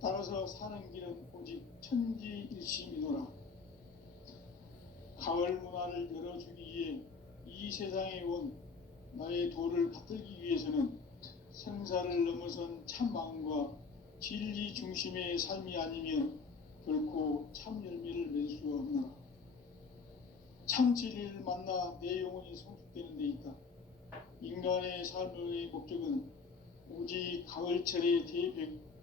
따라서 사는 길은 오직 천지일심이노라. 가을 문화를 열어주기 위해 이 세상에 온 나의 도를 받들기 위해서는 생사를 넘어선 참 마음과 진리 중심의 삶이 아니면 결코 참 열매를 맺을 수 없노라. 참 진리를 만나 내 영혼이 성숙되는 데 있다. 인간의 삶의 목적은 오직 가을철의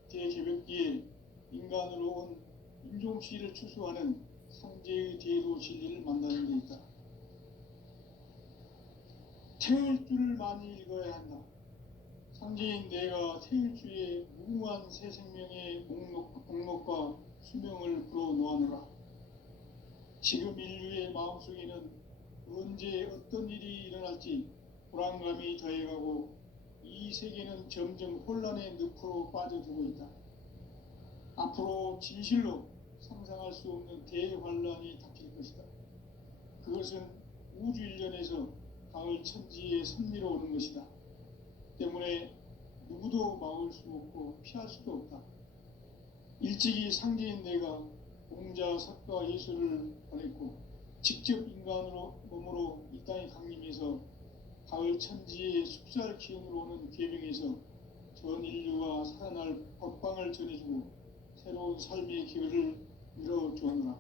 대개벽기에 인간으로 온 인종시를 추수하는 상제의 대도 진리를 만나는 데 있다. 태을주를 많이 읽어야 한다. 상제인 내가 태을주의 무궁한 새 생명의 목록과 수명을 불어놓아노라. 지금 인류의 마음속에는 언제 어떤 일이 일어날지 불안감이 더해가고 이 세계는 점점 혼란의 늪으로 빠져들고 있다. 앞으로 진실로 상상할 수 없는 대환란이 닥칠 것이다. 그것은 우주 일련에서 가을 천지의 섭리로 오는 것이다. 때문에 누구도 막을 수 없고 피할 수도 없다. 일찍이 상제인 내가 공자, 석가, 예수를 보냈고 직접 인간으로 몸으로 이 땅에 강림해서 가을 천지의 숙살 기운으로 오는 계명에서 전 인류가 살아날 법방을 전해주고 새로운 삶의 기회를 열어주었노라.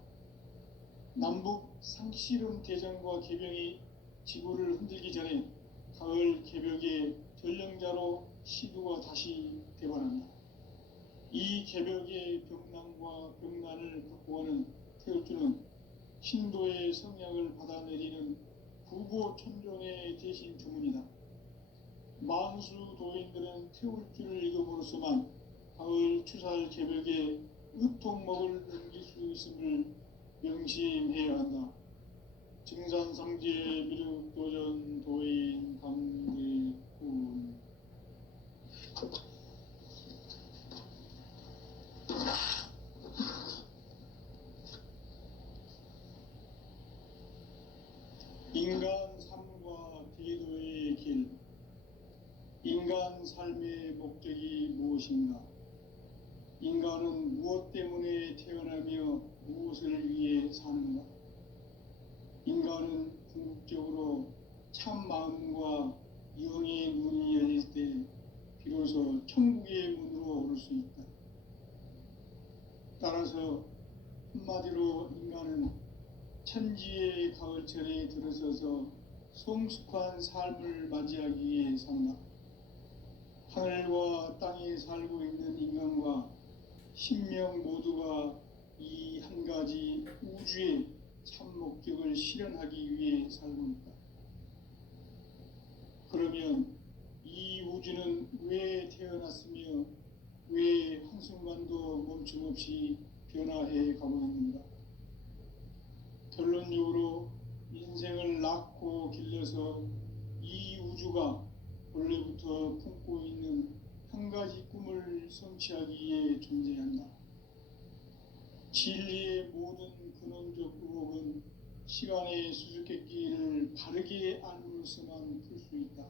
남북 상시론 대전과 개병이 지구를 흔들기 전에 가을 개벽의 전령자로 시두가 다시 되관한다. 이 개벽의 병난과 병난을 극복하는 태울주는 신도의 성약을 받아내리는 부보천종의 대신 주문이다. 만수 도인들은 태울주를 읽음으로써만 가을 추살 개벽에 의통목을 넘길 수 있음을 명심해야 한다. 증산상제 미륵도전 도인 강대군. 인간 삶과 대도의 길. 인간 삶의 목적이 무엇인가? 인간은 무엇 때문에 태어나며 무엇을 위해 사는가? 인간은 궁극적으로 참 마음과 영의 문이 열릴 때 비로소 천국의 문으로 오를 수 있다. 따라서 한마디로 인간은 천지의 가을철에 들어서서 성숙한 삶을 맞이하기 위해 산다. 하늘과 땅에 살고 있는 인간과 신명 모두가 이 한 가지 우주의 참 목적을 실현하기 위해 살고 있다. 그러면 이 우주는 왜 태어났으며 왜 한순간도 멈춤없이 변화해 가고 있는가? 결론적으로 인생을 낳고 길러서 이 우주가 원래부터 품고 있는 한 가지 꿈을 성취하기 위해 존재한다. 진리의 모든 근원적 의혹은 시간의 수수께끼를 바르게 알므로서만 풀 수 있다.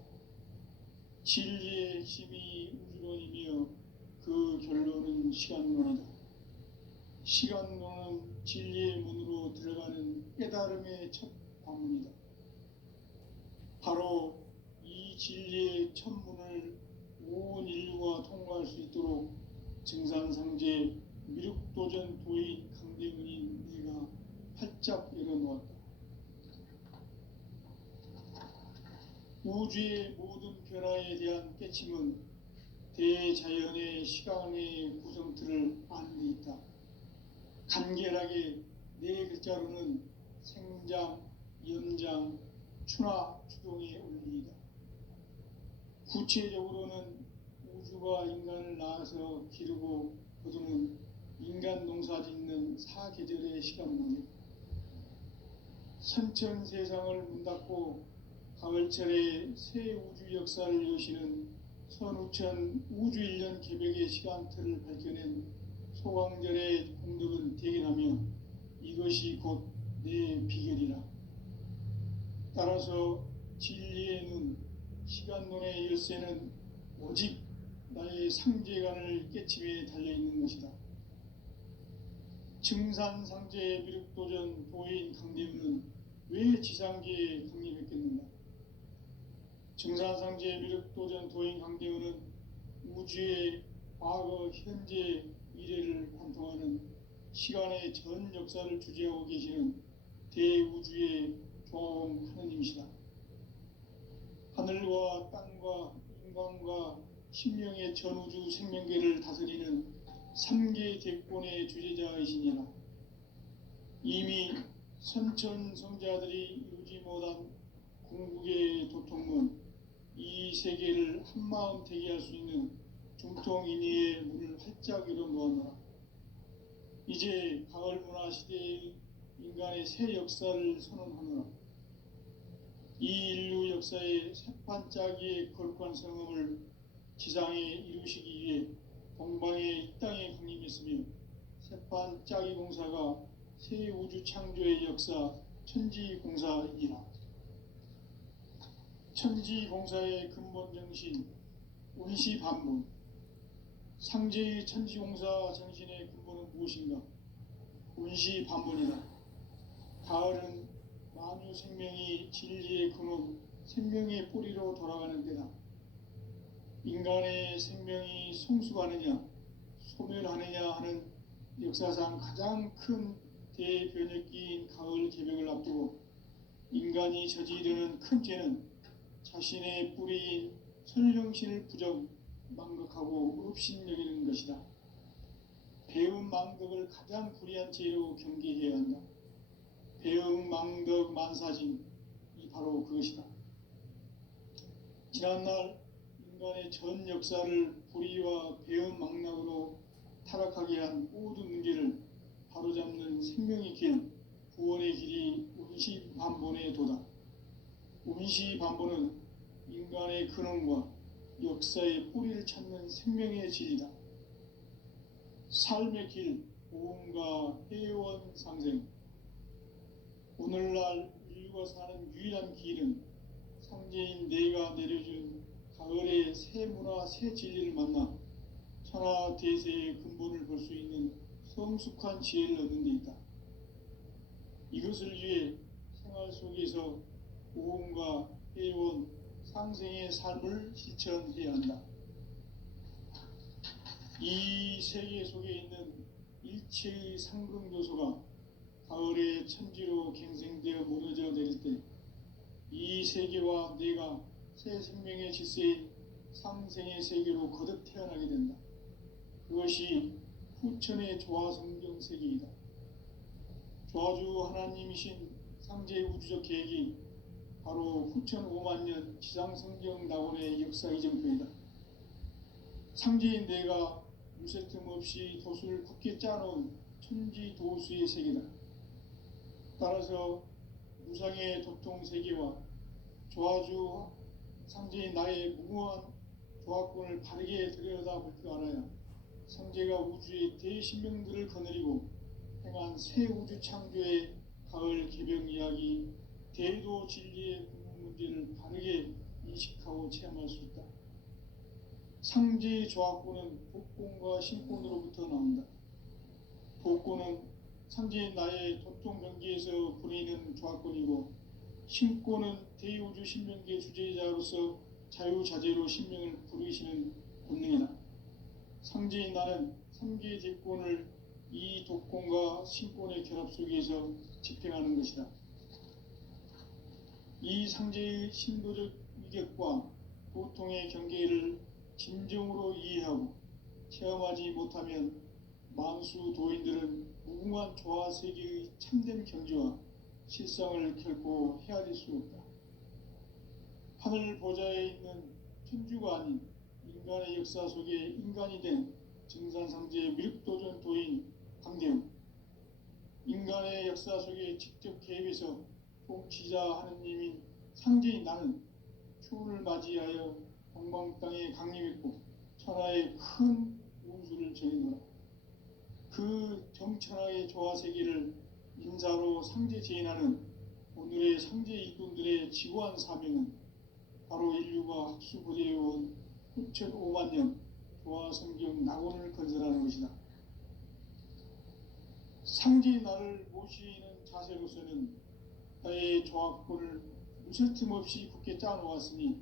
진리의 핵심이 우주론이며 그 결론은 시간론이다. 시간론은 진리의 문으로 들어가는 깨달음의 첫 관문이다. 바로 이 진리의 첫 문을 온 인류가 통과할 수 있도록 증산상제 미륵도전 도인 강대군인 내가 활짝 열어놓았다. 우주의 모든 변화에 대한 깨침은 대자연의 시간의 구성틀을 아는 데 있다. 간결하게 네 글자로는 생장, 연장, 추나 추동의 원리이다. 구체적으로는 우주가 인간을 낳아서 기르고 거두는 인간 농사 짓는 사계절의 시간문이다. 선천 세상을 문 닫고 가을철에 새 우주 역사를 여시는 선우천 우주일년 개벽의 시간틀을 밝혀낸 소광절의 공덕은 대견하며 이것이 곧 내 비결이라. 따라서 진리의 눈, 시간론의 열쇠는 오직 나의 상제간을 깨침에 달려있는 것이다. 증산상제 미륵도전 도인 강대우는 왜 지상계에 강림했겠는가? 증산상제 미륵도전 도인 강대우는 우주의 과거, 현재, 미래를 관통하는 시간의 전 역사를 주재하고 계시는 대우주의 조화원 하느님이시다. 하늘과 땅과 인간과 신명의 전우주 생명계를 다스리는 3개 대권의 주재자이시니라. 이미 선천성자들이 이루지 못한 궁극의 도통문, 이 세계를 한마음 되게 할 수 있는 중통인의의 문을 활짝 열어놓았노라. 이제 가을 문화 시대의 인간의 새 역사를 선언하노라. 이 인류 역사의 새판짜기의 거룩한 성음을 지상에 이루시기 위해 동방의 이 땅에 강림했으며 새판짜기 공사가 새 우주 창조의 역사 천지공사이니라. 천지공사의 근본 정신 운시반문. 상제의 천지공사 정신의 근본은 무엇인가? 운시반문이다. 가을은 만유 생명이 진리의 근원, 생명의 뿌리로 돌아가는 때다. 인간의 생명이 성숙하느냐, 소멸하느냐 하는 역사상 가장 큰 대변혁기인 가을 개벽을 앞두고 인간이 저지르는 큰 죄는 자신의 뿌리인 선령신을 부정, 망극하고 업신여기는 것이다. 배음 망덕을 가장 불의한 죄로 경계해야 한다. 배음 망덕 만사진, 이 바로 그것이다. 지난날 인간의 전 역사를 불의와 배음 망락으로 타락하게 한 모든 문제를 바로잡는 생명의 길, 구원의 길이 운시반본의 도다. 운시반본은 인간의 근원과 역사의 뿌리를 찾는 생명의 진리다. 삶의 길, 보험과 회원 상생. 오늘날 인류가 사는 유일한 길은 상제인 내가 내려준 가을의 새 문화, 새 진리를 만나 천하 대세의 근본을 볼 수 있는 성숙한 지혜를 얻는 데 있다. 이것을 위해 생활 속에서 보험과 회원, 상생의 삶을 실천해야 한다. 이 세계 속에 있는 일체의 상승요소가 가을의 천지로 갱생되어 무너져 내릴 때 이 세계와 내가 새 생명의 질서인 상생의 세계로 거듭 태어나게 된다. 그것이 후천의 조화성경 세계이다. 조화주 하나님이신 상제의 우주적 계획이 바로 후천 5만 년 지상성경 낙원의 역사 이정표이다. 상제인 내가 유세틈 없이 돛을 굳게 짜놓은 천지도수의 세계다. 따라서 무상의 도통 세계와 조화주 상제인 나의 무모한 조화권을 바르게 들여다볼 줄 알아야 상제가 우주의 대신명들을 거느리고 행한 새 우주 창조의 가을 개벽 이야기, 대도 진리의 궁극 문제를 바르게 인식하고 체험할 수 있다. 상제의 조화권은 복권과 신권으로부터 나온다. 복권은 상제인 나의 도통 경계에서 보내는 조화권이고, 신권은 대우주 신명계 주제자로서 자유자재로 신명을 부르시는 본능이다. 상제인 나는 3개의 대권을 이 독권과 신권의 결합 속에서 집행하는 것이다. 이 상제의 신도적 위격과 고통의 경계를 진정으로 이해하고 체험하지 못하면 만수 도인들은 무궁한 조화 세계의 참된 경지와 실상을 결코 헤아릴 수 없다. 하늘 보좌에 있는 천주가 아닌 인간의 역사 속에 인간이 된 증산상제 미륵도전 도인 강대우. 인간의 역사 속에 직접 개입해서 통치자 하느님인 상제인 나는 추운을 맞이하여 동방 땅에 강림했고 천하의 큰 운수를 정해놓으라. 그 정천하의 조화세계를 인사로 상제 제인하는 오늘의 상제 일꾼들의 지구한 사명은 바로 인류가 학수고대해온 후천 5만 년 도화 성경 낙원을 건설하는 것이다. 상제의 나를 모시는 자세로서는 나의 조합권을 무술 틈 없이 굳게 짜놓았으니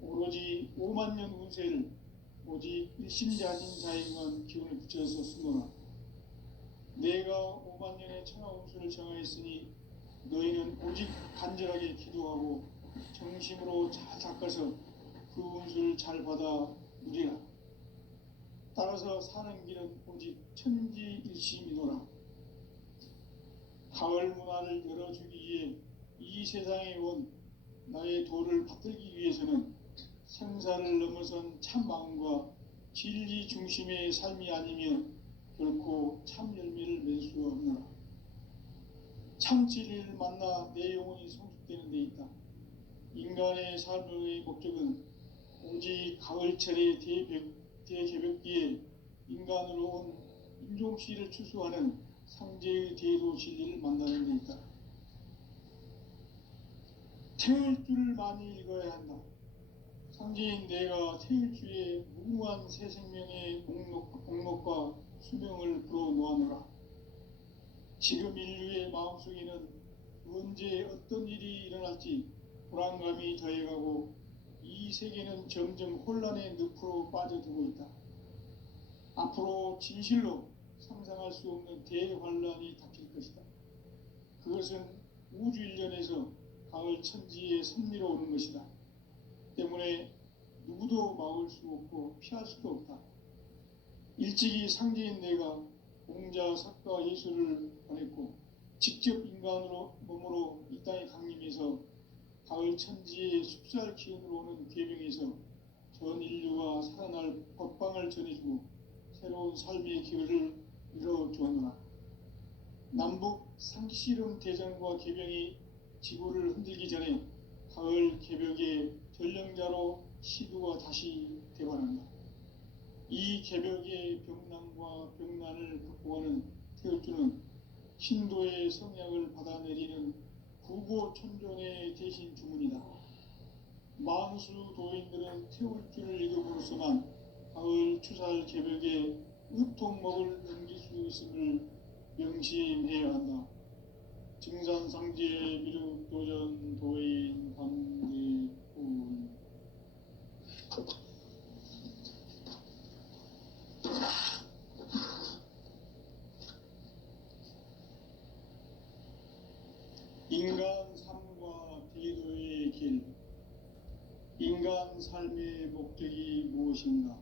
오로지 5만 년 운세를 오직 일심자진 자에게만 기운을 붙여서 쓰노라. 내가 5만 년의 천하 운수를 정하였으니 너희는 오직 간절하게 기도하고 정심으로 잘 닦아서 그 운수를 잘 받아 누리라. 따라서 사는 길은 오직 천지일심이노라. 가을 문화를 열어주기 위해 이 세상에 온 나의 도를 받들기 위해서는 생사를 넘어선 참 마음과 진리 중심의 삶이 아니면 결코 참 열매를 맺을 수 없노라. 참 진리를 만나 내 영혼이 성숙되는 데 있다. 인간의 삶의 목적은 오직 가을철의 대개벽기에 인간으로 온 인종시를 추수하는 상제의 대도 진리를 만나는 데 있다. 태일주를 많이 읽어야 한다. 상제인 내가 태일주의 무궁한 새 생명의 목록과 수명을 불어놓아노라. 지금 인류의 마음속에는 언제 어떤 일이 일어날지 불안감이 더해가고 이 세계는 점점 혼란의 늪으로 빠져들고 있다. 앞으로 진실로 상상할 수 없는 대환란이 닥칠 것이다. 그것은 우주 일련에서 가을 천지의 섭리로 오는 것이다. 때문에 누구도 막을 수 없고 피할 수도 없다. 일찍이 상제인 내가 공자, 석가, 예수를 보냈고 직접 인간으로 몸으로 이 땅에 강림해서 가을 천지의 숲살 기운으로 오는 계명에서 전 인류가 살아날 법방을 전해주고 새로운 삶의 기회를 이뤄주었노라. 남북 상씨름 대전과 개병이 지구를 흔들기 전에 가을 개벽의 전령자로 시두가 다시 되관한다. 이 개벽의 병난과 병난을 극복하는 태울주는 신도의 성약을 받아내리는 구고천존의 대신 주문이다. 만수 도인들은 태울주를 읽음으로써만 가을 추살 개벽의 으통목을 넘길 수 있음을 명심해야 한다. 증산상제 미륵도전 도인 감대군. 인간 삶과 대도의 길. 인간 삶의 목적이 무엇인가?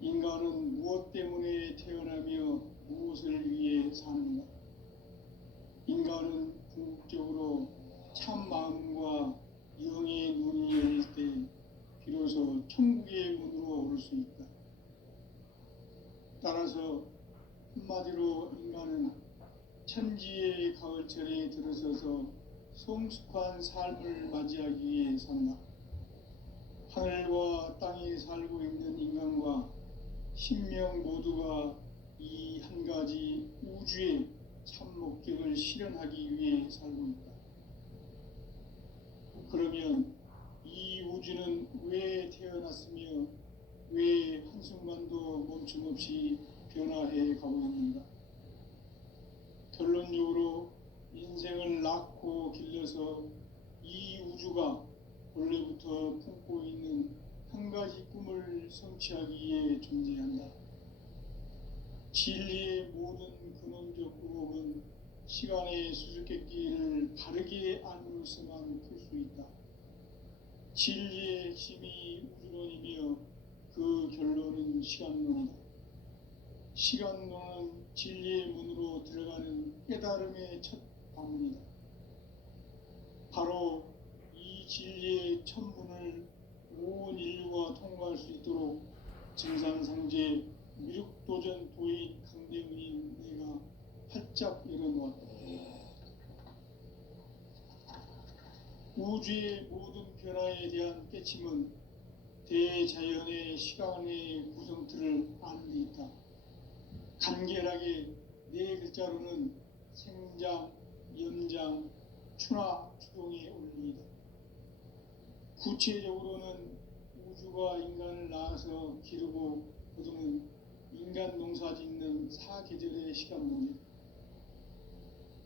인간은 무엇 때문에 태어나며 무엇을 위해 사는가? 인간은 궁극적으로 참 마음과 영의 눈이 열릴 때 비로소 천국의 문으로 오를 수 있다. 따라서 한마디로 인간은 천지의 가을철에 들어서서 성숙한 삶을 맞이하기 위해 산다. 하늘과 땅에 살고 있는 인간과 신명 모두가 이 한 가지 우주의 참 목적을 실현하기 위해 살고 있다. 그러면 이 우주는 왜 태어났으며 왜 한순간도 멈춤 없이 변화해 가고 있는가? 결론적으로 인생을 낳고 길러서 이 우주가 원래부터 품고 있는 한 가지 꿈을 성취하기 위해 존재한다. 진리의 모든 근원적 의혹은 시간의 수수께끼를 바르게 안으로서만 풀 수 있다. 진리의 핵심이 우주론이며 그 결론은 시간론이다. 시간론은 진리의 문으로 들어가는 깨달음의 첫 방문이다. 바로 이 진리의 첫 문을 온 인류가 통과할 수 있도록 증산상제 미륵도전 도인 강대군인 내가 활짝 열어놓았다. 우주의 모든 변화에 대한 깨침은 대자연의 시간의 구성틀을 아는 데 있다. 간결하게 네 글자로는 생장, 연장, 추나 추동의 원리이다. 구체적으로는 우주가 인간을 낳아서 기르고 거두는 인간 농사 짓는 사계절의 시간문이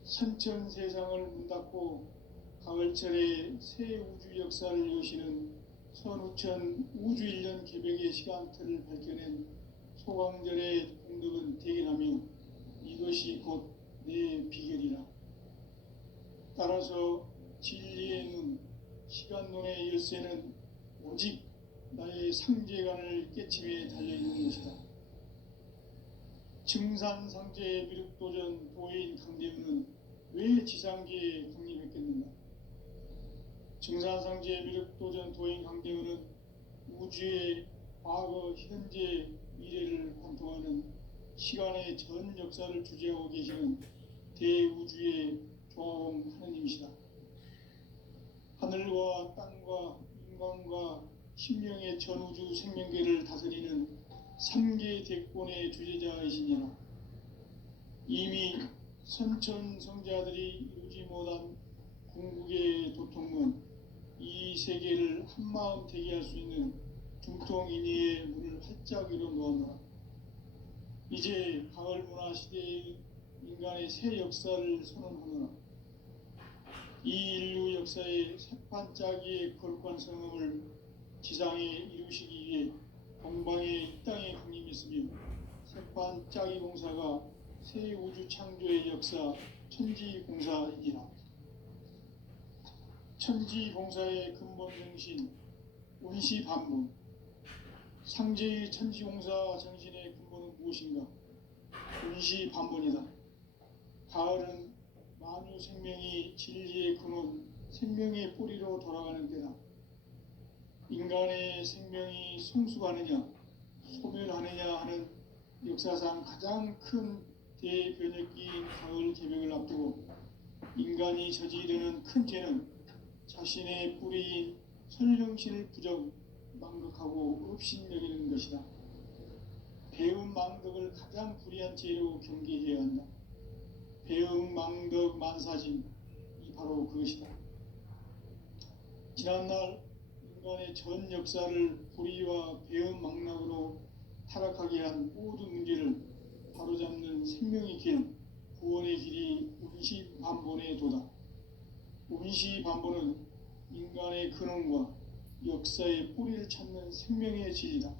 선천 세상을 문 닫고 가을철에 새 우주 역사를 여시는 선우천 우주일년 개벽의 시간틀을 밝혀낸 소강절의 공덕은 대견하며 이것이 곧 내 비결이라. 따라서 진리의 눈, 시간론의 열쇠는 오직 나의 상제관을 깨침에 달려있는 것이다. 증산상제의 미륵도전 도인 강대우는 왜 지상계에 강림했겠는가? 증산상제의 미륵도전 도인 강대우는 우주의 과거, 현재, 미래를 관통하는 시간의 전 역사를 주재하고 계시는 대우주의 조화원 하느님이시다. 하늘과 땅과 인간과 신명의 전우주 생명계를 다스리는 3개 대권의 주제자이시니라. 이미 선천성자들이 이루지 못한 궁극의 도통은 이 세계를 한마음 되게 할 수 있는 중통인의의 문을 활짝 열어 놓았노라. 이제 가을 문화 시대의 인간의 새 역사를 선언하노라. 이 인류 역사의 새반짝이의 거룩한 성음을 지상에 이루시기 위해 동방의 이 땅에 강림했으며 새반짝이 공사가 새 우주 창조의 역사 천지공사이니라. 천지공사의 근본 정신 운시반문. 상제의 천지공사 정신의 근본은 무엇인가? 운시반문이다. 가을은 만유 생명이 진리의 근원, 생명의 뿌리로 돌아가는 때다. 인간의 생명이 성숙하느냐, 소멸하느냐 하는 역사상 가장 큰 대변혁기인 가을 개벽을 앞두고 인간이 저지르는 큰 죄는 자신의 뿌리인 선령신을 부정, 망극하고 업신여기는 것이다. 배움 망덕을 가장 불의한 죄로 경계해야 한다. 배움 망덕 만사진, 이 바로 그것이다. 지난날 인간의 전 역사를 불의와 배움 망락으로 타락하게 한 모든 문제를 바로잡는 생명의 길, 구원의 길이 운시반본의 도다. 운시반본은 인간의 근원과 역사의 뿌리를 찾는 생명의 진리다.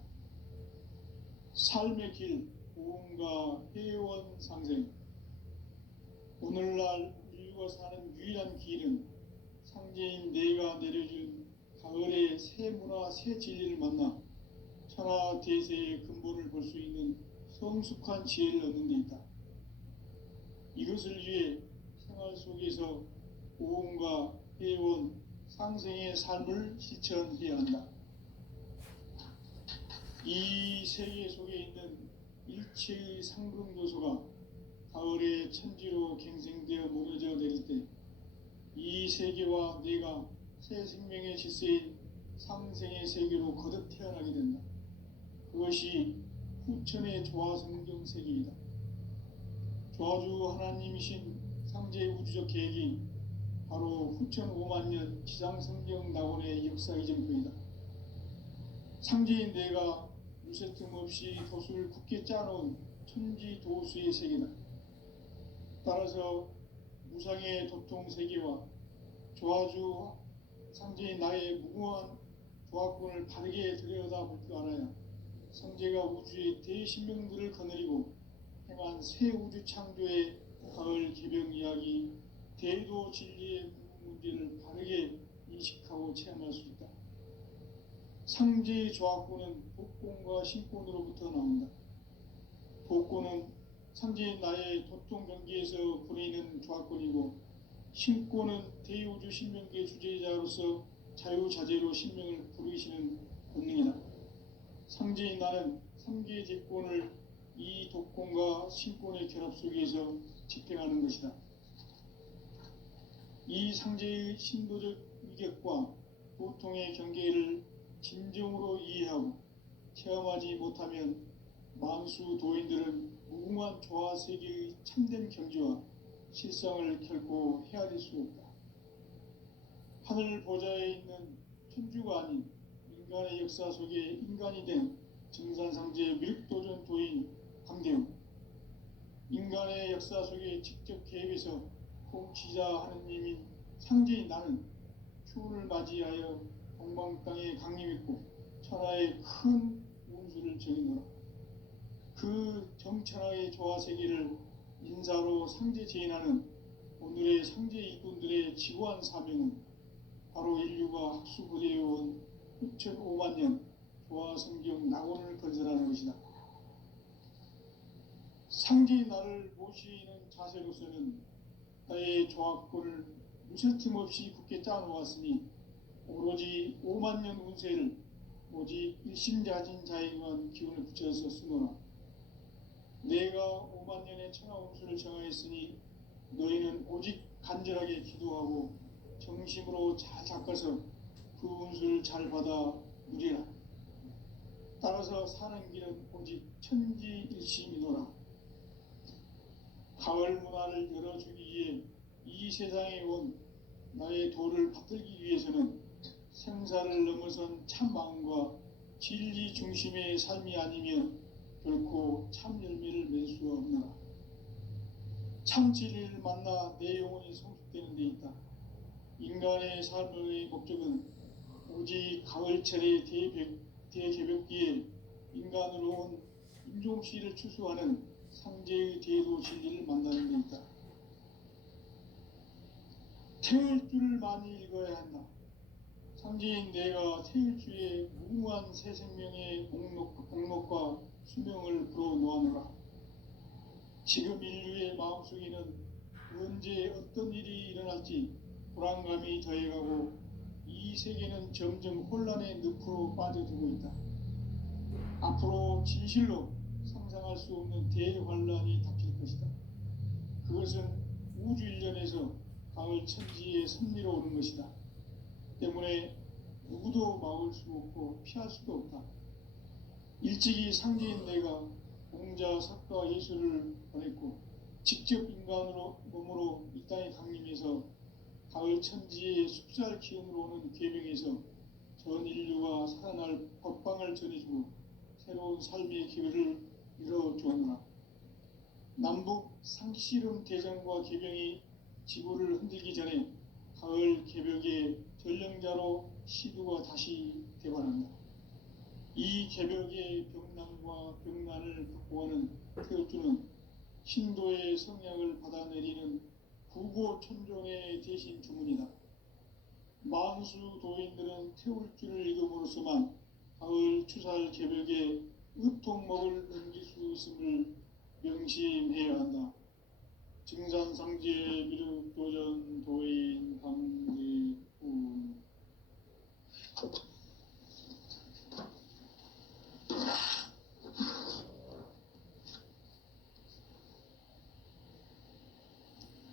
삶의 길, 고음과 회원 상생. 오늘날 인류가 사는 유일한 길은 상제인 내가 내려준 가을의 새 문화, 새 진리를 만나 천하 대세의 근본을 볼 수 있는 성숙한 지혜를 얻는 데 있다. 이것을 위해 생활 속에서 고음과 회원, 상생의 삶을 실천해야 한다. 이 세계 속에 있는 일체의 상승요소가 가을의 천지로 갱생되어 무너져 내릴 때 이 세계와 내가 새 생명의 질서인 상생의 세계로 거듭 태어나게 된다. 그것이 후천의 조화성경 세계이다. 조화주 하나님이신 상제의 우주적 계획이 바로 후천 5만 년 지상성경 낙원의 역사 이전표이다. 상제인 내가 무쇠 틈 없이 돛을 굳게 짜놓은 천지도수의 세계다. 따라서 무상의 도통 세계와 조화주 상제인 나의 무궁한 조화권을 바르게 들여다볼 줄 알아야 상제가 우주의 대신명들을 거느리고 행한 새 우주 창조의 가을 개벽 이야기, 대도 진리의 문제를 바르게 인식하고 체험할 수 있다. 상제의 조화권은 복권과 신권으로부터 나온다. 복권은 상제인 나의 도통 경계에서 보내는 조화권이고, 신권은 대우주 신명계 주제자로서 자유자재로 신명을 부르시는 본능이다. 상제인 나는 3개의 대권을 이 독권과 신권의 결합 속에서 집행하는 것이다. 이 상제의 신도적 위격과 보통의 경계를 진정으로 이해하고 체험하지 못하면 만수 도인들은 무궁한 조화 세계의 참된 경지와 실상을 결코 헤아릴 수 없다. 하늘 보좌에 있는 천주가 아닌 인간의 역사 속에 인간이 된 증산상제 미륵도전 도인 강대웅, 인간의 역사 속에 직접 개입해서 통치자 하느님인 상제인 나는 추운을 맞이하여 동방 땅에 강림했고 천하의 큰 운수를 정해노라. 그 정천하의 조화세계를 인사로 상제 제인하는 오늘의 상제 일꾼들의 지구한 사명은 바로 인류가 학수부대해온 6,500만 년 조화성경 낙원을 건설하는 것이다. 상제의 나를 모시는 자세로서는 나의 조합권을 무슨 틈 없이 굳게 짜놓았으니 오로지 5만 년 운세를 오직 일심자진 자에게만 기운을 붙여서 쓰노라. 내가 5만 년의 천하 운수를 정하였으니 너희는 오직 간절하게 기도하고 정심으로 잘 닦아서 그 운수를 잘 받아 누리라. 따라서 사는 길은 오직 천지일심이노라. 가을 문화를 열어주기 위해 이 세상에 온 나의 도를 받들기 위해서는 생사를 넘어선 참 마음과 진리 중심의 삶이 아니면 결코 참 열매를 맺을 수 없노라. 참 진리를 만나 내 영혼이 성숙되는 데 있다. 인간의 삶의 목적은 오직 가을철의 대개벽기에 인간으로 온 인종씨를 추수하는 상제의 대도 진리를 만나는 데 있다. 태울 줄을 많이 읽어야 한다. 상제인 내가 태울 주의 무궁한 새 생명의 공록과 수명을 불어놓아노라. 지금 인류의 마음속에는 언제 어떤 일이 일어날지 불안감이 더해가고 이 세계는 점점 혼란의 늪으로 빠져들고 있다. 앞으로 진실로 상상할 수 없는 대환란이 닥칠 것이다. 그것은 우주 일련에서 가을 천지의 섭리로 오는 것이다. 때문에 누구도 막을 수 없고 피할 수도 없다. 일찍이 상제인 내가 공자, 석가, 예수를 보냈고 직접 인간으로 몸으로 이 땅에 강림해서 가을 천지의 숲살 기운으로 오는 계명에서 전 인류가 살아날 법방을 전해주고 새로운 삶의 기회를 이뤄주었노라. 남북 상씨름 대전과 개병이 지구를 흔들기 전에 가을 개벽의 전령자로 시두가 다시 되관한다. 이 개벽의 병난과 병난을 극복하는 태울주는 신도의 성약을 받아내리는 구고천종의 대신 주문이다. 만수 도인들은 태울주를 읽음으로써만 가을 추살 개벽에 의통목을 넘길 수 있음을 명심해야 한다. 증산상제 미륵도전 도인 강대웅.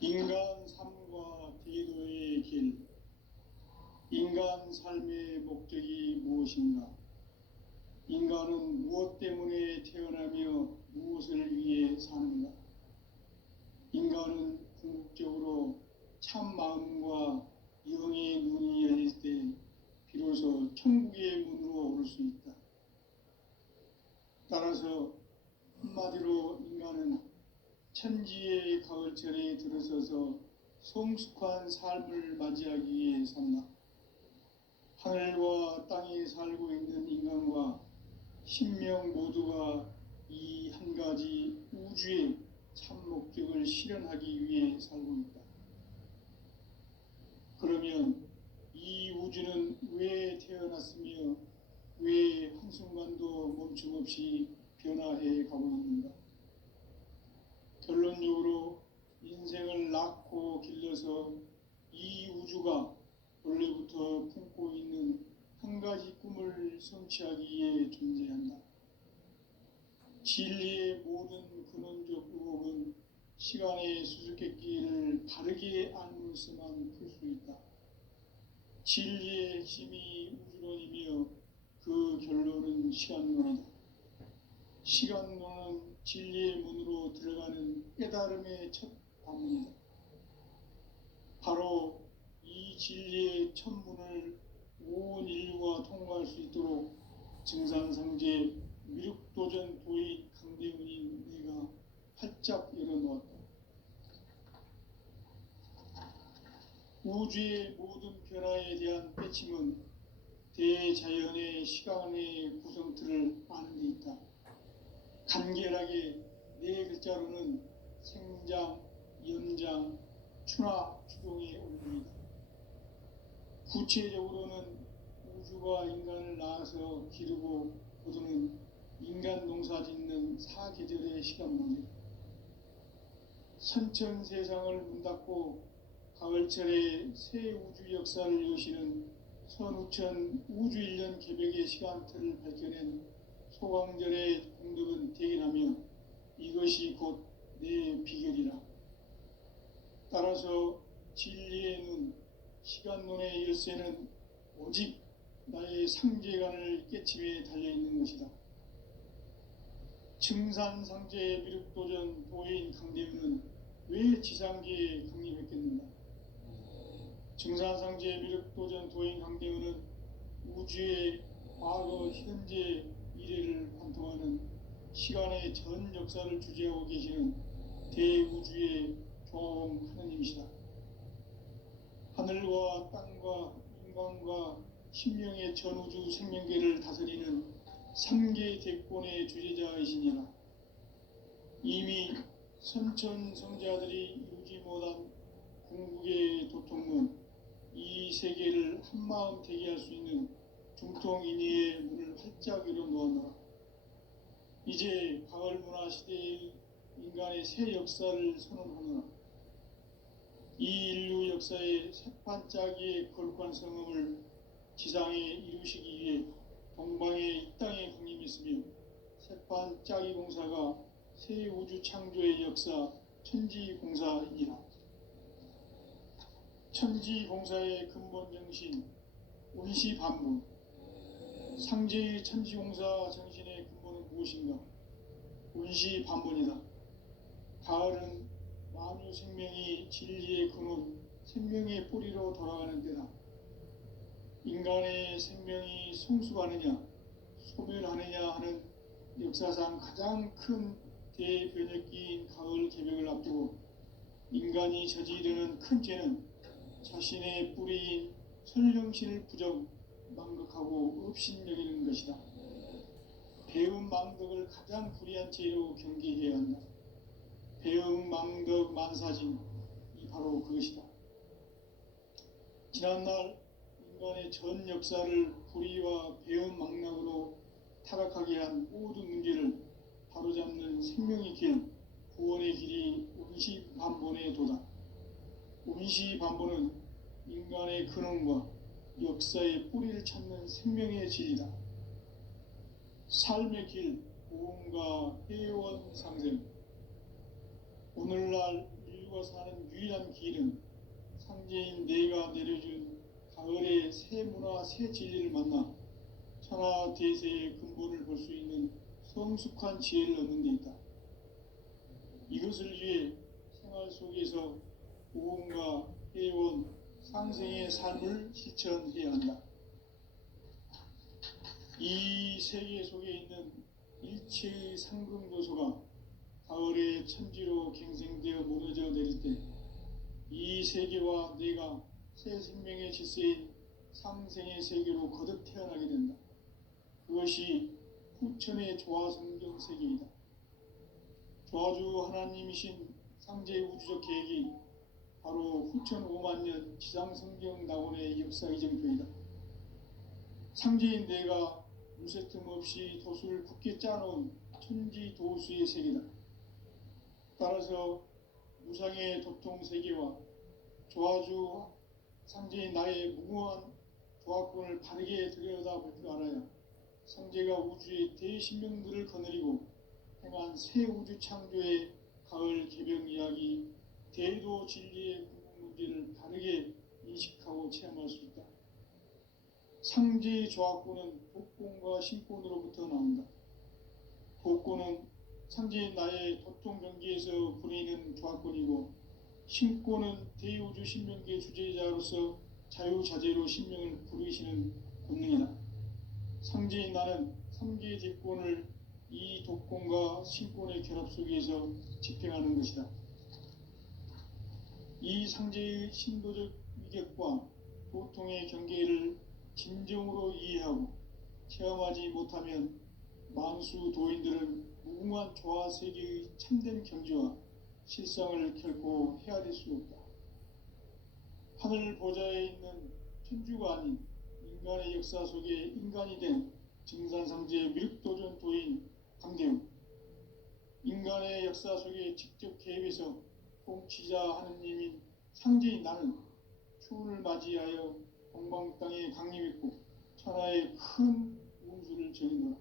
인간 삶과 대도의 길. 인간 삶의 목적이 무엇인가? 인간은 무엇 때문에 태어나며 무엇을 위해 사는가? 인간은 궁극적으로 참 마음과 영의 눈이 열릴 때 비로소 천국의 문으로 오를 수 있다. 따라서 한마디로 인간은 천지의 가을철에 들어서서 성숙한 삶을 맞이하기 위해 산다. 하늘과 땅에 살고 있는 인간과 신명 모두가 이 한 가지 우주의 참 목적을 실현하기 위해 살고 있다. 그러면 이 우주는 왜 태어났으며 왜 한순간도 멈춤없이 변화해 가고 있는가? 결론적으로 인생을 낳고 길러서 이 우주가 원래부터 품고 있는 한 가지 꿈을 성취하기 위해 존재한다. 진리의 모든 근원적 의혹은 시간의 수수께끼를 바르게 알므로서만 풀 수 있다. 진리의 핵심이 우주론이며 그 결론은 시간론이다. 시간론은 진리의 문으로 들어가는 깨달음의 첫 방문이다. 바로 이 진리의 첫 문을 온 인류가 통과할 수 있도록 증산상제 미륵도전 도의 강대문인 내가 활짝 열어놓았다. 우주의 모든 변화에 대한 빼침은 대자연의 시간의 구성틀을 아는 데 있다. 간결하게 네 글자로는 생장, 연장, 추나 추동의 원리이다. 구체적으로는 우주가 인간을 낳아서 기르고 거두는 인간 농사 짓는 사계절의 시간 문제. 선천 세상을 문 닫고 가을철에 새 우주 역사를 여시는 선우천 우주 1년 개벽의 시간틀을 밝혀낸 소강절의 공덕은 대견하며 이것이 곧 내 비결이라. 따라서 진리의 눈, 시간론의 열쇠는 오직 나의 상제관을 깨침에 달려있는 것이다. 증산상제 미륵도전 도인 강대문은 왜 지상계에 강림했겠는가? 증산상제 미륵도전 도인 강대문은 우주의 과거, 현재, 미래를 관통하는 시간의 전 역사를 주재하고 계시는 대우주의 조화원 하느님이시다. 하늘과 땅과 인간과 신명의 전우주 생명계를 다스리는 3계 대권의 주제자이시니라. 이미 선천성자들이 이루지 못한 궁극의 도통은 이 세계를 한마음 대기할 수 있는 중통인의의 문을 활짝 열어놓았노라. 이제 가을 문화 시대의 인간의 새 역사를 선언하노라. 이 인류 역사의 새반짝이의 거룩한 성음을 지상에 이루시기 위해 동방의 이 땅에 강림했으며 새반짝이 공사가 새 우주 창조의 역사 천지공사이니라. 천지공사의 근본 정신 운시반분. 상제의 천지공사 정신의 근본은 무엇인가? 운시반분이다. 가을은 만유 생명이 진리의 근원, 생명의 뿌리로 돌아가는 때다. 인간의 생명이 성숙하느냐, 소멸하느냐 하는 역사상 가장 큰 대변혁기인 가을 개벽을 앞두고 인간이 저지르는 큰 죄는 자신의 뿌리인 설령신을 부정, 망극하고 업신여기는 것이다. 배움 망덕을 가장 불의한 죄로 경계해야 한다. 배움 망덕 만사진, 이 바로 그것이다. 지난날 인간의 전 역사를 불의와 배움 망락으로 타락하게 한 모든 문제를 바로잡는 생명의 길, 구원의 길이 운시반본의 도다. 운시반본은 인간의 근원과 역사의 뿌리를 찾는 생명의 진리다. 삶의 길, 고음과 회원 상생. 오늘날 인류가 사는 유일한 길은 상제인 내가 내려준 가을의 새 문화, 새 진리를 만나 천하 대세의 근본을 볼 수 있는 성숙한 지혜를 얻는 데 있다. 이것을 위해 생활 속에서 고음과 회원, 상생의 삶을 실천해야 한다. 이 세계 속에 있는 일체의 상승요소가 가을의 천지로 갱생되어 무너져 내릴 때 이 세계와 내가 새 생명의 질서인 상생의 세계로 거듭 태어나게 된다. 그것이 후천의 조화성경 세계이다. 조화주 하나님이신 상제의 우주적 계획이 바로 후천 5만년 지상성경 낙원의 역사 이정표이다. 상제인 내가 무쇠틈 없이 도수를 굳게 짜놓은 천지도수의 세계다. 따라서 무상의 도통 세계와 조화주 상제인 나의 무궁한 조화권을 바르게 들여다볼 줄 알아야 상제가 우주의 대신명들을 거느리고 행한 새 우주 창조의 가을 개벽 이야기, 대도 진리의 궁극 문제를 바르게 인식하고 체험할 수 있다. 상제의 조화권은 복권과 신권으로부터 나온다. 복권은 상제인 나의 도통 경계에서 부리는 조화권이고, 신권은 대우주 신명계 주제자로서 자유자재로 신명을 부르시는 본능이다. 상제인 나는 삼계 대권을 이 독권과 신권의 결합 속에서 집행하는 것이다. 이 상제의 신도적 위격과 도통의 경계를 진정으로 이해하고 체험하지 못하면 만수 도인들은 무궁한 조화세계의 참된 경지와 실상을 결코 헤아릴 수 없다. 하늘 보좌에 있는 천주가 아닌 인간의 역사 속에 인간이 된 증산상제 미륵도전 도인 강대웅, 인간의 역사 속에 직접 개입해서 통치자 하느님인 상제인 나는 추운을 맞이하여 동방 땅에 강림했고 천하의 큰 운수를 전했노라.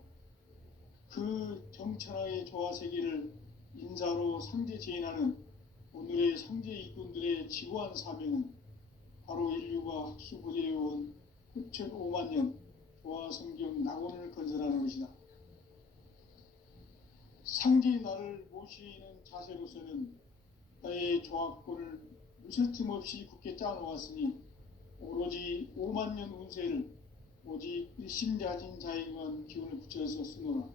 그 정천하의 조화세계를 인사로 상제 제인하는 오늘의 상제 일꾼들의 지고한 사명은 바로 인류가 학수부대해온 후천 5만 년 조화성경 낙원을 건설하는 것이다. 상제의 나를 모시는 자세로서는 나의 조합권을 무설틈없이 굳게 짜놓았으니 오로지 5만 년 운세를 오직 일심자진 자에게만 기운을 붙여서 쓰노라.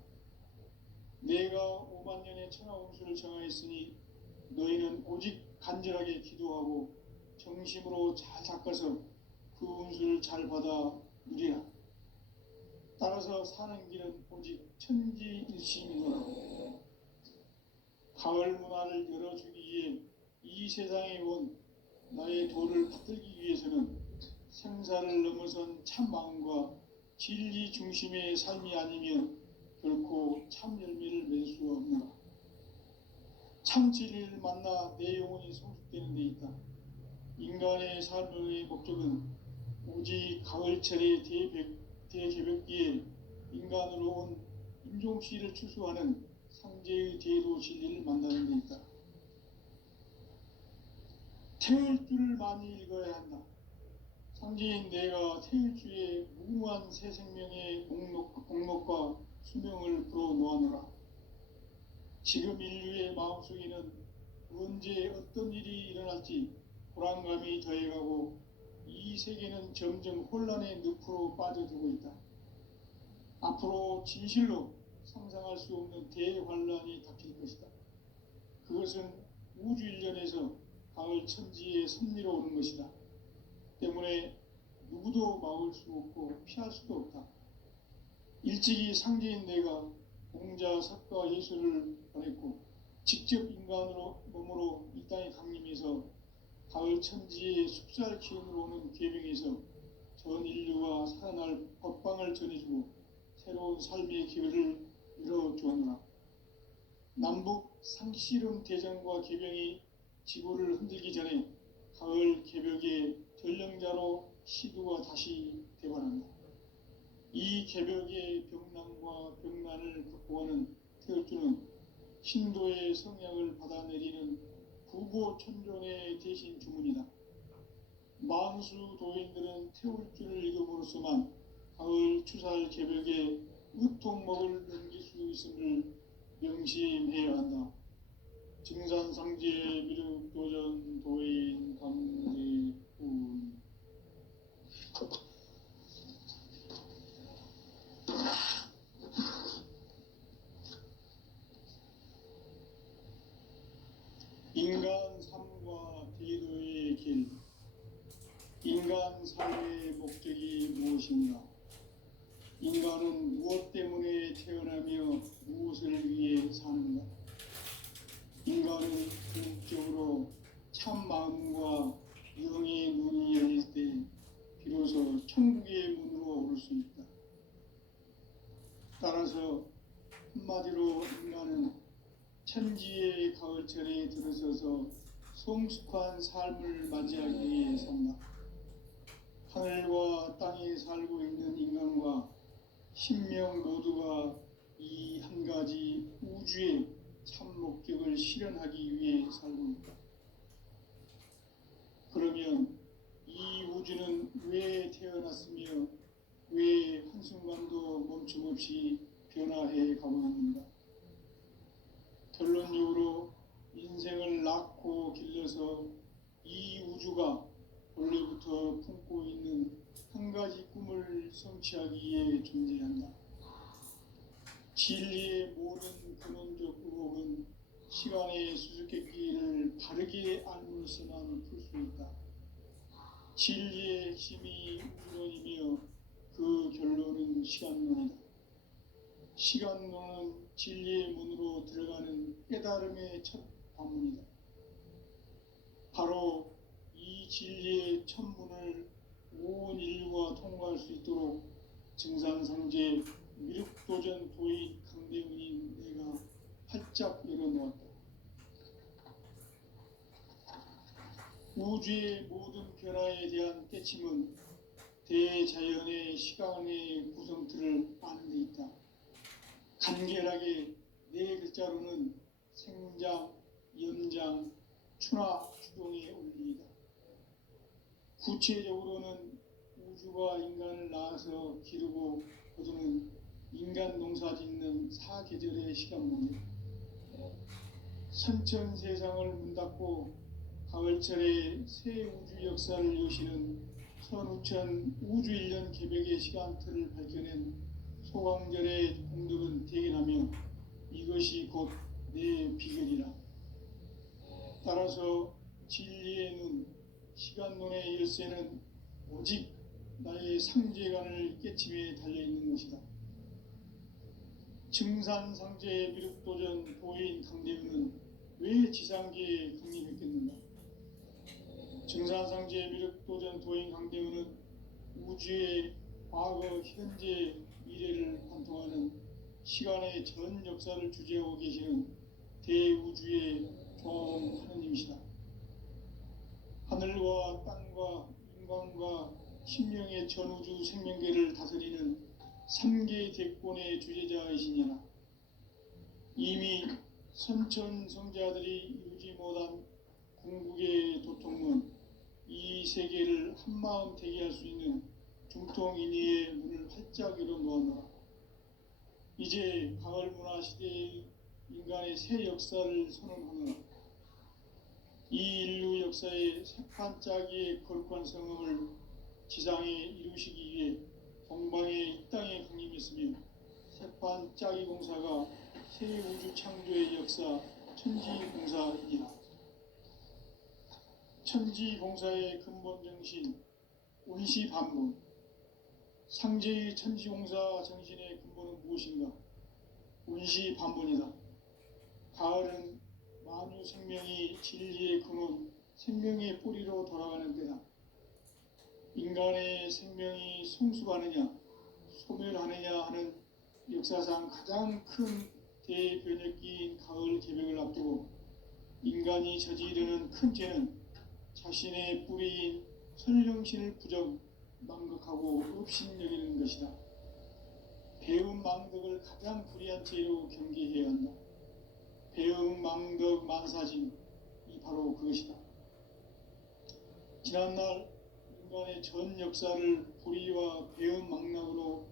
내가 5만 년의 천하 운수를 정하였으니 너희는 오직 간절하게 기도하고 정심으로 잘 닦아서 그 운수를 잘 받아 누리라. 따라서 사는 길은 오직 천지일심이노라. 가을 문화를 열어주기 위해 이 세상에 온 나의 도를 받들기 위해서는 생사를 넘어선 참 마음과 진리 중심의 삶이 아니면 결코 참 열매를 맺을 수 없노라. 참 진리를 만나 내 영혼이 성숙되는 데 있다. 인간의 삶의 목적은 오직 가을철의 대개벽기에 인간으로 온 임종씨를 추수하는 상제의 대도 진리를 만나는 데 있다. 태일주를 많이 읽어야 한다. 상제인 내가 태일주의 무궁한 새 생명의 공목과 수명을 불어놓아노라. 지금 인류의 마음속에는 언제 어떤 일이 일어날지 불안감이 더해가고 이 세계는 점점 혼란의 늪으로 빠져들고 있다. 앞으로 진실로 상상할 수 없는 대환란이 닥칠 것이다. 그것은 우주 일련에서 가을 천지의 섭리로 오는 것이다. 때문에 누구도 막을 수 없고 피할 수도 없다. 일찍이 상제인 내가 공자, 석가, 예수를 보냈고 직접 인간으로 몸으로 이 땅에 강림해서 가을 천지의 숙살 기운으로 오는 계명에서 전 인류가 살아날 법방을 전해주고 새로운 삶의 기회를 열어주었노라. 남북 상씨름 대전과 개병이 지구를 흔들기 전에 가을 개벽의 전령자로 시두가 다시 대관한다. 이 개벽의 병난과 병난을 극복하는 태울주는 신도의 성향을 받아내리는 부고천존의 대신 주문이다. 만수 도인들은 태울주를 읽음으로써만 가을 추살 개벽에 의통목을 넘길 수 있음을 명심해야 한다. 증산상제 미륵도전 도인 강대훈. 인간 삶과 대도의 길. 인간 삶의 목적이 무엇인가? 인간은 무엇 때문에 태어나며 무엇을 위해 사는가? 인간은 궁극적으로 참 마음과 영의 눈이 열릴 때 비로소 천국의 문으로 오를 수 있다. 따라서 한마디로 인간은 천지의 가을철에 들어서서 성숙한 삶을 맞이하기 위해 산다. 하늘과 땅에 살고 있는 인간과 신명 모두가 이 한 가지 우주의 참 목적을 실현하기 위해 살고 있다. 그러면 이 우주는 왜 태어났으며 왜 한순간도 멈춤없이 변화해 가고 있는가? 결론적으로 인생을 낳고 길러서 이 우주가 원래부터 품고 있는 성취하기 위해 존재한다. 진리의 모든 근원적 의혹은 시간의 수수께끼를 바르게 알므로서만 풀 수 있다. 진리의 핵심이 우주론이며 그 결론은 시간론이다. 시간론은 진리의 문으로 들어가는 깨달음의 첫 관문이다. 바로 이 진리의 첫 문을 온 인류가 통과할 수 있도록 증산상제 미륵도전 도인 강대훈인 내가 활짝 열어놓았다. 우주의 모든 변화에 대한 깨침은 대자연의 시간의 구성틀을 아는 데 있다. 간결하게 네 글자로는 생장, 연장, 추나 추동의 원리이다. 구체적으로는 우주가 인간을 낳아서 기르고 거두는 인간 농사 짓는 사계절의 시간문이다. 선천세상을 문닫고 가을철에 새 우주 역사를 여시는 선우천 우주일년 개벽의 시간틀을 밝혀낸 소강절의 공덕은 대견하며 이것이 곧 내 비결이라. 따라서 진리의 눈, 시간론의 열쇠는 오직 나의 상제관을 깨침에 달려있는 것이다. 증산상제 미륵도전 도인 강대훈은 왜 지상계에 강림했겠는가? 증산상제 미륵도전 도인 강대훈은 우주의 과거, 현재, 미래를 관통하는 시간의 전 역사를 주재하고 계시는 대우주의 종 하느님이시다. 하늘과 땅과 인간과 신명의 전우주 생명계를 다스리는 3계 대권의 주제자이시니라. 이미 선천성자들이 이루지 못한 궁극의 도통문, 이 세계를 한마음 되게 할 수 있는 중통인의의 문을 활짝 열어놓았노라. 이제 가을 문화 시대의 인간의 새 역사를 선언하노라. 이 인류 역사의 새판짜기의 거룩한 성음을 지상에 이루시기 위해 동방의 이 땅에 강림했으며 새판짜기 공사가 새 우주 창조의 역사 천지공사이니라. 천지공사의 근본 정신 운시반문. 상제의 천지공사 정신의 근본은 무엇인가? 운시반문이다. 가을은 만유 생명이 진리의 근원, 생명의 뿌리로 돌아가는 때다. 인간의 생명이 성숙하느냐, 소멸하느냐 하는 역사상 가장 큰 대변혁기인 가을 개벽을 앞두고 인간이 저지르는 큰 죄는 자신의 뿌리인 설령신을 부정, 망극하고 업신여기는 것이다. 배움 망덕을 가장 불의한 죄로 경계해야 한다. 배움 망덕 만사진, 이 바로 그것이다. 지난날 인간의 전 역사를 불의와 배움 망락으로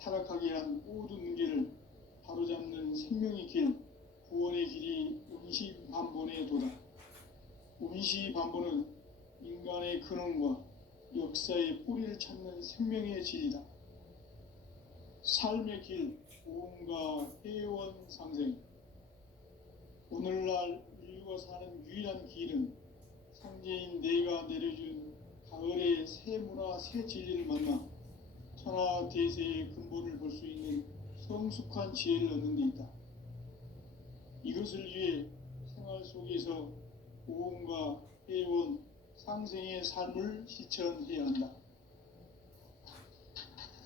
타락하게 한 모든 문제를 바로잡는 생명의 길, 구원의 길이 운시반본에 도다. 운시반본은 인간의 근원과 역사의 뿌리를 찾는 생명의 진리다. 삶의 길, 보험과 회원 상생. 오늘날 인류가 사는 유일한 길은 상제인 내가 내려준 가을의 새 문화, 새 진리를 만나 천하 대세의 근본을 볼 수 있는 성숙한 지혜를 얻는 데 있다. 이것을 위해 생활 속에서 보험과 회원, 상생의 삶을 실천해야 한다.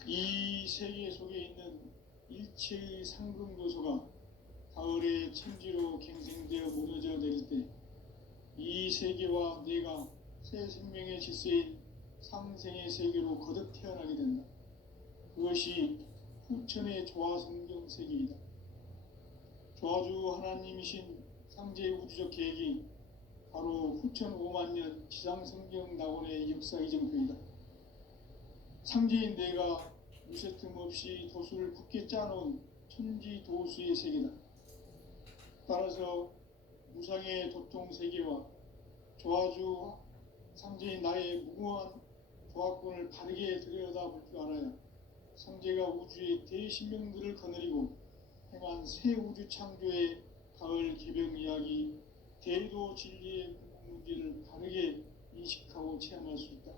이 세계 속에 있는 일체의 상승도소가 가을의 천지로 갱생되어 무너져 내릴 때 이 세계와 내가 새 생명의 질서인 상생의 세계로 거듭 태어나게 된다. 그것이 후천의 조화성경 세계이다. 조화주 하나님이신 상제의 우주적 계획이 바로 후천 5만 년 지상성경 낙원의 역사 이정표이다. 상제인 내가 무쇠틈 없이 도수를 굳게 짜놓은 천지 도수의 세계다. 따라서 무상의 도통 세계와 조화주 상제인 나의 무궁한 조화권을 바르게 들여다볼 줄 알아야 성제가 우주의 대신명들을 거느리고 행한 새 우주 창조의 가을 기병 이야기, 대도 진리의 문제를 바르게 인식하고 체험할 수 있다.